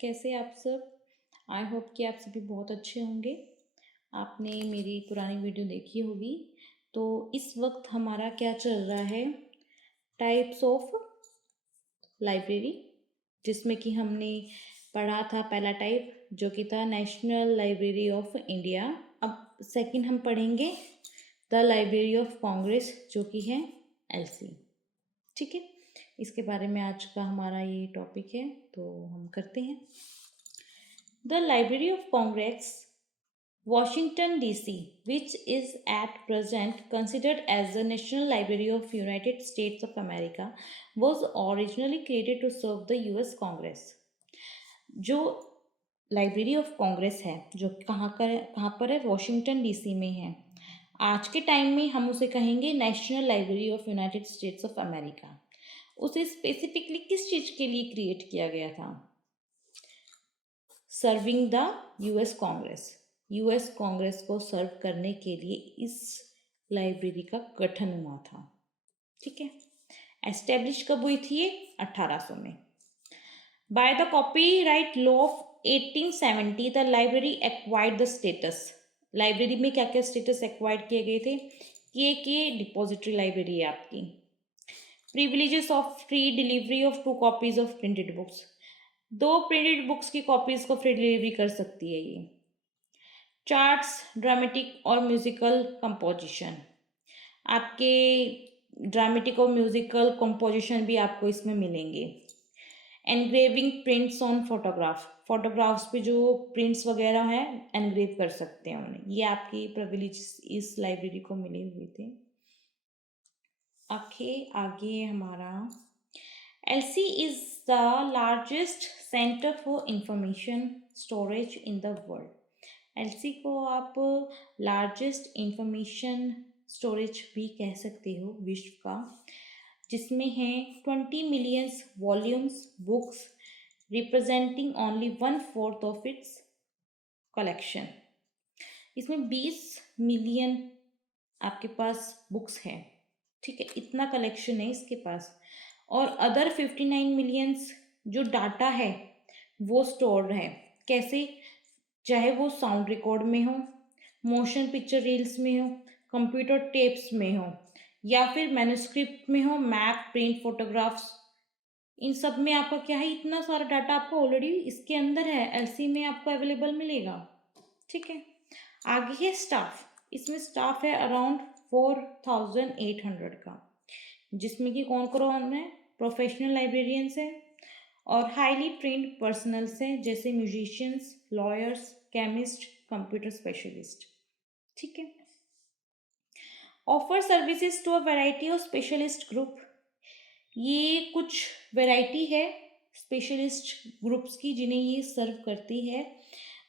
कैसे आप सब। आई होप कि आप सभी बहुत अच्छे होंगे। आपने मेरी पुरानी वीडियो देखी होगी। तो इस वक्त हमारा क्या चल रहा है, टाइप्स ऑफ लाइब्रेरी, जिसमें कि हमने पढ़ा था पहला टाइप जो कि था नेशनल लाइब्रेरी ऑफ इंडिया। अब सेकंड हम पढ़ेंगे द लाइब्रेरी ऑफ कांग्रेस जो कि है एलसी। ठीक है, इसके बारे में आज का हमारा ये टॉपिक है, तो हम करते हैं। The Library of Congress, Washington DC, which is at present considered as the National Library of United States of America, was originally created to serve the US Congress. जो लाइब्रेरी ऑफ कांग्रेस है जो कहाँ पर है, वॉशिंगटन डीसी में है। आज के टाइम में हम उसे कहेंगे national library of United states of America. उसे स्पेसिफिकली किस चीज़ के लिए क्रिएट किया गया था? Serving the US Congress. US Congress को सर्व करने के लिए इस लाइब्रेरी का गठन हुआ था। ठीक है, एस्टेब्लिश कब हुई थी? ये 1800 में। By the copyright law of 1870 the library acquired the status. Library में क्या क्या स्टेटस एक्वायर्ड किए गए थे कि डिपॉजिटरी लाइब्रेरी है आपकी। Privileges of free delivery of 2 copies of printed books. 2 printed books की कॉपीज को फ्री डिलीवरी कर सकती है ये। चार्ट्स, ड्रामेटिक और म्यूजिकल कंपोजिशन, आपके ड्रामेटिक और म्यूजिकल कंपोजिशन भी आपको इसमें मिलेंगे। एनग्रेविंग प्रिंट्स ऑन फोटोग्राफ्स पे जो प्रिंट्स वगैरह हैं एनग्रेव कर सकते हैं उन्हें। ये आपकी प्रिविलेज इस लाइब्रेरी को मिले हुए थे। आगे हमारा LC is the largest center for information storage in the world. LC को आप लार्जेस्ट इंफॉर्मेशन स्टोरेज भी कह सकते हो विश्व का, जिसमें हैं 20 millions volumes books representing only 1/4 of its collection. इसमें 20 मिलियन आपके पास बुक्स हैं। ठीक है, इतना कलेक्शन है इसके पास। और अदर 59 मिलियंस जो डाटा है वो स्टोर्ड है। कैसे? चाहे वो साउंड रिकॉर्ड में हो, मोशन पिक्चर रील्स में हो, कंप्यूटर टेप्स में हो, या फिर मैन्युस्क्रिप्ट में हो, मैप, प्रिंट, फोटोग्राफ्स, इन सब में आपका क्या है, इतना सारा डाटा आपको ऑलरेडी इसके अंदर है, एलसी में आपको अवेलेबल मिलेगा। ठीक है, आगे है स्टाफ। इसमें स्टाफ है अराउंड 4800 का, जिसमें कि कौन कौन है? प्रोफेशनल लाइब्रेरियंस है और हाईली ट्रेंड पर्सनल्स हैं, जैसे musicians, lawyers, chemist, computer specialist. ठीक है, offer services to a variety of specialist group. ये कुछ वैरायटी है स्पेशलिस्ट ग्रुप्स की जिन्हें ये सर्व करती है।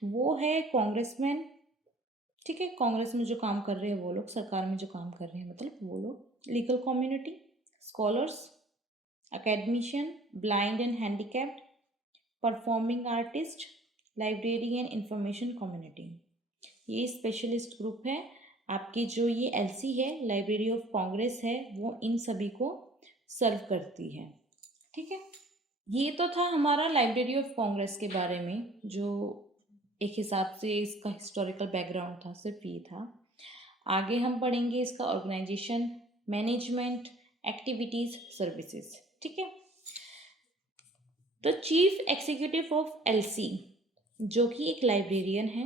वो है कांग्रेसमैन। ठीक है, कांग्रेस में जो काम कर रहे हैं वो लोग, सरकार में जो काम कर रहे हैं मतलब वो लोग, legal community, scholars, academician, blind and handicapped, performing artist, library and information community. ये स्पेशलिस्ट ग्रुप है आपकी। जो ये एलसी है, लाइब्रेरी ऑफ कांग्रेस है, वो इन सभी को सर्व करती है। ठीक है, ये तो था हमारा लाइब्रेरी ऑफ कांग्रेस के बारे में, जो एक हिसाब से इसका हिस्टोरिकल बैकग्राउंड था, सिर्फ ये था। आगे हम पढ़ेंगे इसका ऑर्गेनाइजेशन, मैनेजमेंट, एक्टिविटीज, सर्विसेज। ठीक है, the chief executive of LC जो कि एक लाइब्रेरियन है,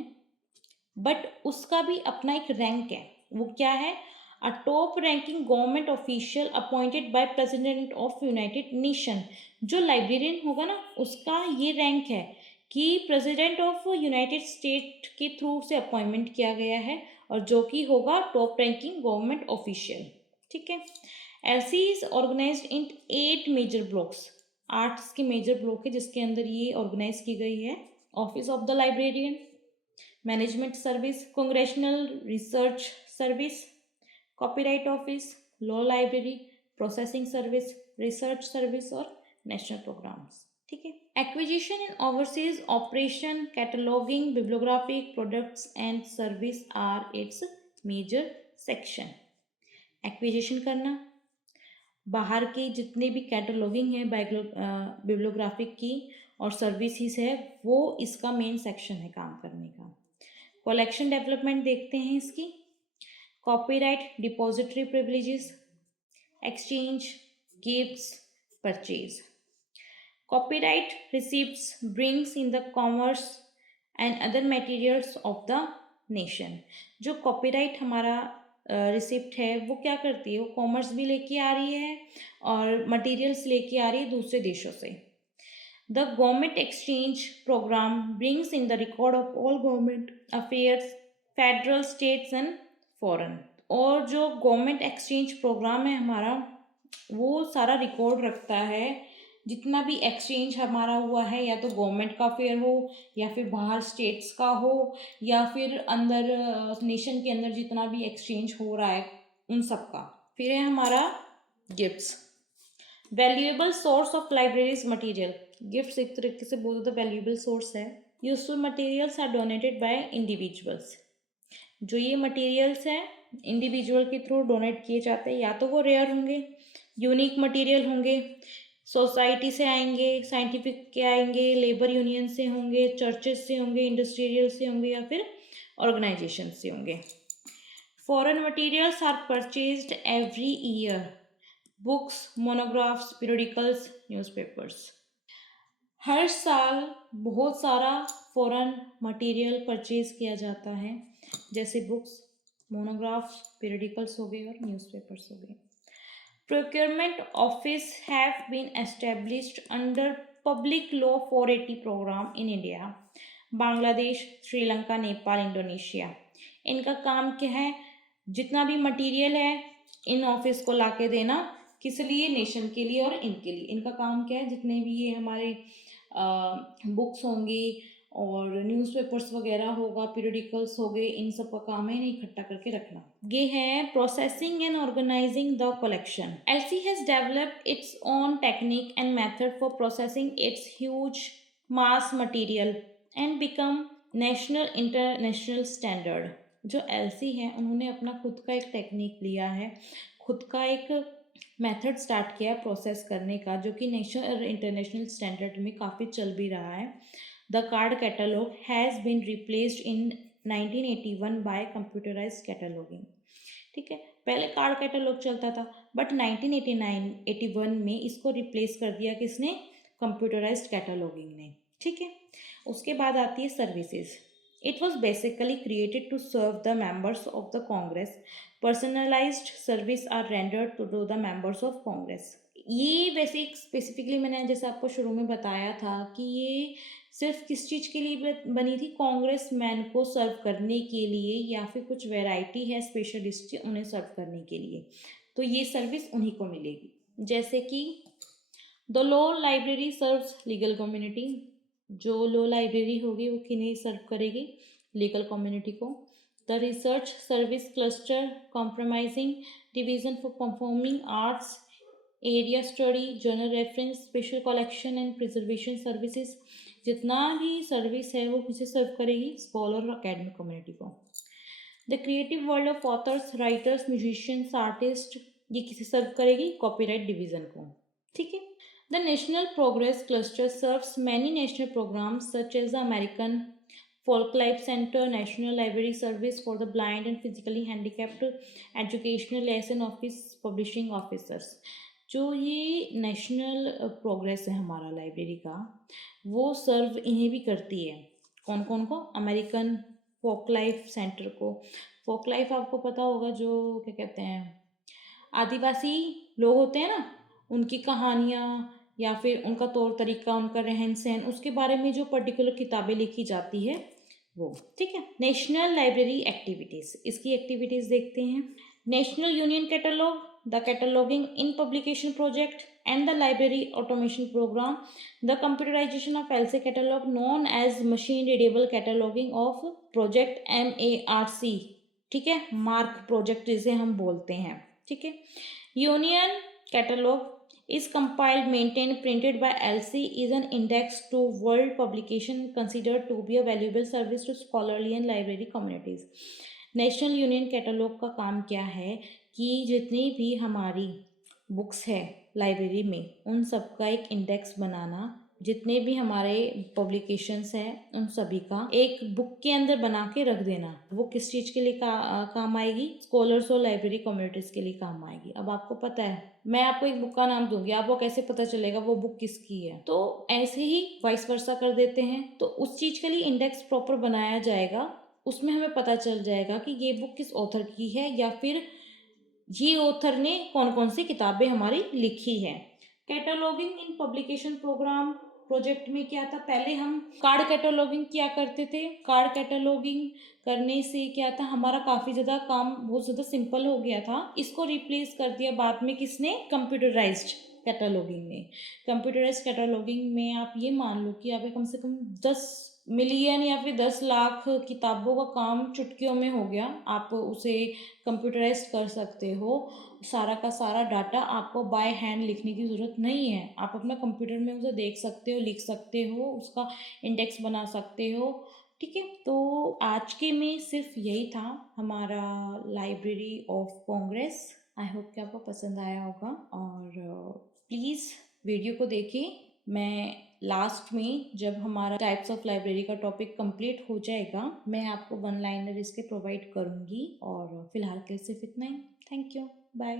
बट उसका भी अपना एक रैंक है। वो क्या है? अ top ranking government official appointed by president of United nation. जो लाइब्रेरियन होगा ना, उसका ये रैंक है कि प्रेसिडेंट ऑफ यूनाइटेड स्टेट के थ्रू से अपॉइंटमेंट किया गया है, और जो कि होगा टॉप रैंकिंग गवर्नमेंट ऑफिशियल। ठीक है, LC is organised in 8 major blocks. 8 इसके मेजर ब्लॉक है जिसके अंदर ये ऑर्गेनाइज की गई है। Office of the librarian, management service, congressional research service, copyright office, law library, processing service, research service और नेशनल प्रोग्राम्स। ठीक है, acquisition and overseas operation, cataloguing, bibliographic products and service are its major section. Acquisition करना, बाहर के जितने भी cataloguing है bibliographic की, और सर्विसेज है, वो इसका मेन सेक्शन है काम करने का। कलेक्शन डेवलपमेंट देखते हैं इसकी। Copyright, depository privileges, exchange, gifts, purchase. Copyright receipts brings in the commerce and other materials of the nation। जो कॉपीराइट हमारा रिसिप्ट है वो क्या करती है, वो कॉमर्स भी लेके आ रही है और मटेरियल्स लेके आ रही है दूसरे देशों से। The government exchange programme brings in the record of all government affairs, federal, states and foreign. और जो गवर्नमेंट एक्सचेंज प्रोग्राम है हमारा, वो सारा रिकॉर्ड रखता है जितना भी एक्सचेंज हमारा हुआ है, या तो गवर्नमेंट का फेयर हो या फिर बाहर स्टेट्स का हो या फिर अंदर नेशन के अंदर जितना भी एक्सचेंज हो रहा है उन सब का। फिर है हमारा gifts, valuable source of libraries material. Gifts एक तरीके से बोलो तो वैल्यूएबल सोर्स है। Useful materials are donated by individuals. जो ये मटेरियल्स हैं इंडिविजुअल के थ्रू डोनेट किए जाते हैं, या तो वो रेयर होंगे, यूनिक मटेरियल होंगे, सोसाइटी से आएंगे, साइंटिफिक के आएंगे, लेबर यूनियन से होंगे, चर्चेस से होंगे, इंडस्ट्रियल से होंगे या फिर ऑर्गेनाइजेशन से होंगे। Foreign materials are purchased every year, books, monographs, periodicals, newspapers. हर साल बहुत सारा फॉरेन मटेरियल परचेज किया जाता है, जैसे बुक्स, मोनोग्राफ्स, पीरियडिकल्स हो गए और न्यूज़पेपर्स हो गए। Procurement office have been established under Public Law 480 program in India, Bangladesh, Sri Lanka, Nepal, Indonesia. इनका काम क्या है, जितना भी मटेरियल है इन ऑफिस को लाके देना, किस लिए, नेशन के लिए और इनके लिए। इनका काम क्या है, जितने भी ये हमारे बुक्स होंगी और न्यूज़पेपर्स वगैरह होगा, पीरियडिकल्स हो गए, इन सब का काम है इन्हें इकट्ठा करके रखना। ये है processing and organising the collection. LC has developed its own technique and method for processing its huge mass material and become national international standard. जो एलसी है उन्होंने अपना खुद का एक टेक्निक लिया है, खुद का एक मेथड स्टार्ट किया प्रोसेस करने का, जो कि नेशनल और इंटरनेशनल स्टैंडर्ड में काफ़ी चल भी रहा है। The card catalogue has been replaced in 1981 by computerised cataloguing. ठीक है, पहले कार्ड कैटलॉग चलता था बट 1981 में इसको रिप्लेस कर दिया किसने, कंप्यूटराइज्ड कैटलॉगिंग ने। ठीक है, उसके बाद आती है services. It was basically created to serve the members of the Congress. Personalised service are rendered to the members of Congress. ये वैसे स्पेसिफिकली मैंने जैसे आपको शुरू में बताया था कि ये सिर्फ किस चीज़ के लिए बनी थी, कांग्रेस मैन को सर्व करने के लिए, या फिर कुछ वैरायटी है स्पेशलिस्ट उन्हें सर्व करने के लिए, तो ये सर्विस उन्हीं को मिलेगी। जैसे कि the law library serves legal community. जो लॉ लाइब्रेरी होगी वो किन्हें सर्व करेगी, लीगल कम्युनिटी को। The research service cluster compromising division for performing arts, area study, journal reference, special collection and preservation services. जितना भी सर्विस है वो किसे सर्व करेगी, स्कॉलर और अकेडमिक कम्युनिटी को। The creative world of authors, writers, musicians, artist, ये किसे सर्व करेगी, कॉपीराइट डिवीजन को। ठीक है, the national progress cluster serves many national programmes such as the American folk life centre, national library service for the blind and physically handicapped, educational lesson office, publishing officers. जो ये national progress है हमारा library का, वो सर्व इन्हें भी करती है। कौन कौन को, अमेरिकन फोक लाइफ सेंटर को। फोक लाइफ आपको पता होगा, जो क्या कहते हैं, आदिवासी लोग होते हैं ना, उनकी कहानियाँ या फिर उनका तौर तरीका, उनका रहन सहन, उसके बारे में जो पर्टिकुलर किताबें लिखी जाती है वो। ठीक है, नेशनल लाइब्रेरी एक्टिविटीज़, इसकी एक्टिविटीज़ देखते हैं। National union catalogue, the cataloging in publication project and the library automation program, the computerization of LC catalog known as machine readable cataloging of project MARC। ठीक है, मार्क प्रोजेक्ट जिसे हम बोलते हैं। ठीक है, union catalogue is compiled, maintained, printed by LC, is an index to world publication considered to be a valuable service to scholarly and library communities। National union catalogue का काम क्या है कि जितनी भी हमारी बुक्स है लाइब्रेरी में, उन सब का एक इंडेक्स बनाना, जितने भी हमारे पब्लिकेशंस हैं उन सभी का एक बुक के अंदर बना के रख देना। वो किस चीज़ के लिए काम आएगी? स्कॉलर्स और लाइब्रेरी कम्युनिटीज़ के लिए काम आएगी। अब आपको पता है, मैं आपको एक बुक का नाम दूंगी, आपको कैसे पता चलेगा वो बुक किसकी है? तो ऐसे ही वाइस वर्सा कर देते हैं। तो उस चीज़ के लिए इंडेक्स प्रॉपर बनाया जाएगा, उसमें हमें पता चल जाएगा कि ये बुक किस ऑथर की है, या फिर ये ऑथर ने कौन कौन सी किताबें हमारी लिखी है। कैटलॉगिंग इन पब्लिकेशन प्रोग्राम प्रोजेक्ट में क्या था, पहले हम कार्ड कैटलॉगिंग किया करते थे। कार्ड कैटलॉगिंग करने से क्या था, हमारा काफ़ी ज़्यादा काम बहुत ज़्यादा सिंपल हो गया था। इसको रिप्लेस कर दिया बाद में किसने? कंप्यूटराइज्ड कैटलॉगिंग ने। कंप्यूटराइज्ड कैटलॉगिंग में आप ये मान लो कि आप कम से कम 10 मिलियन या फिर 10 लाख किताबों का काम चुटकियों में हो गया। आप उसे कंप्यूटराइज कर सकते हो। सारा का सारा डाटा आपको बाय हैंड लिखने की ज़रूरत नहीं है। आप अपना कंप्यूटर में उसे देख सकते हो, लिख सकते हो, उसका इंडेक्स बना सकते हो। ठीक है, तो आज के में सिर्फ यही था हमारा library of Congress. I hope कि आपको पसंद आया होगा, और प्लीज़ वीडियो को देखें। मैं लास्ट में जब हमारा टाइप्स ऑफ लाइब्रेरी का टॉपिक कंप्लीट हो जाएगा, मैं आपको वन लाइनर इसके प्रोवाइड करूँगी। और फिलहाल के लिए सिर्फ इतना ही। Thank you, bye.